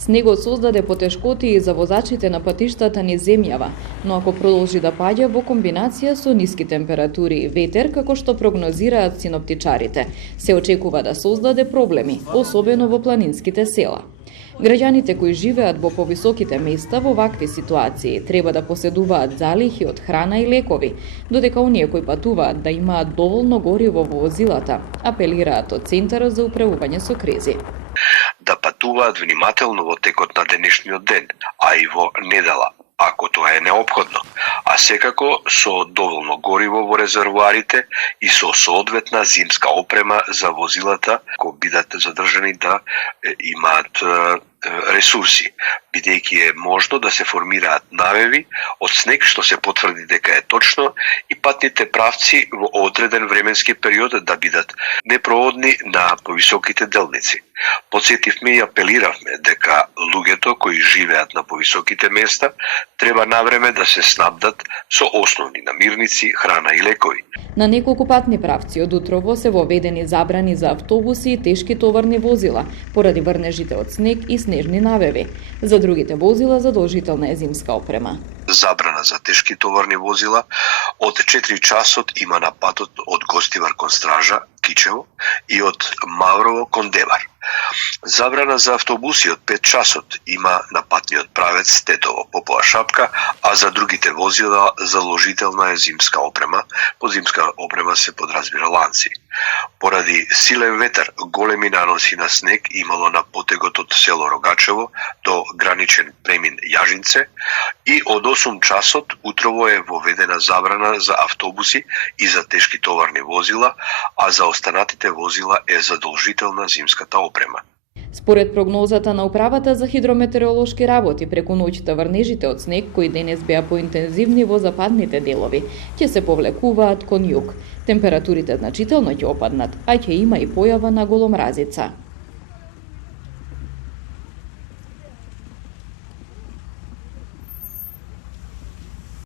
Снегот создаде потешкоти и за возачите на патиштата низ земјава, но ако продолжи да паѓа во комбинација со ниски температури и ветер, како што прогнозираат синоптичарите, се очекува да создаде проблеми, особено во планинските села. Граѓаните кои живеат во повисоките места во вакви ситуации треба да поседуваат залихи од храна и лекови, додека оние кои патуваат да имаат доволно гориво во возилата, апелираат од Центарот за управување со кризи. Да патуваат внимателно во текот на денешниот ден, а и во недела, ако тоа е неопходно, а секако со доволно гориво во резервоарите и со соодветна зимска опрема за возилата кои бидат задржани да имаат ресурси, бидејќи е можно да се формираат навеви од снег, што се потврди дека е точно, и патните правци во одреден временски период да бидат непроводни на повисоките делници. Подсетивме и апелиравме дека луѓето кои живеат на повисоките места треба навреме да се снабдат со основни намирници, храна и лекови. На неколку патни правци од утрово се воведени забрани за автобуси и тешки товарни возила, поради врнежите од снег и снежни навеви. За другите возила задолжителна е зимска опрема. Забрана за тешки товарни возила од 4 часот има на патот од Гостивар кон Стража, Кичево, и од Маврово кон Девар. Забрана за автобуси од 5 часот има на патниот правец Тетово, Попова Шапка, а за другите возила задолжителна е зимска опрема. Под зимска опрема се подразбира ланци. Поради силен ветер, големи наноси на снег имало на потегот од село Рогачево до граничен премин Јажинце и од 8 часот утрово е воведена забрана за автобуси и за тешки товарни возила, а за останатите возила е задолжителна зимската опрема. Според прогнозата на Управата за хидрометеоролошки работи, преку ноќта врнежите од снег, кои денес беа поинтензивни во западните делови, ќе се повлекуваат кон југ. Температурите значително ќе опаднат, а ќе има и појава на голомразица.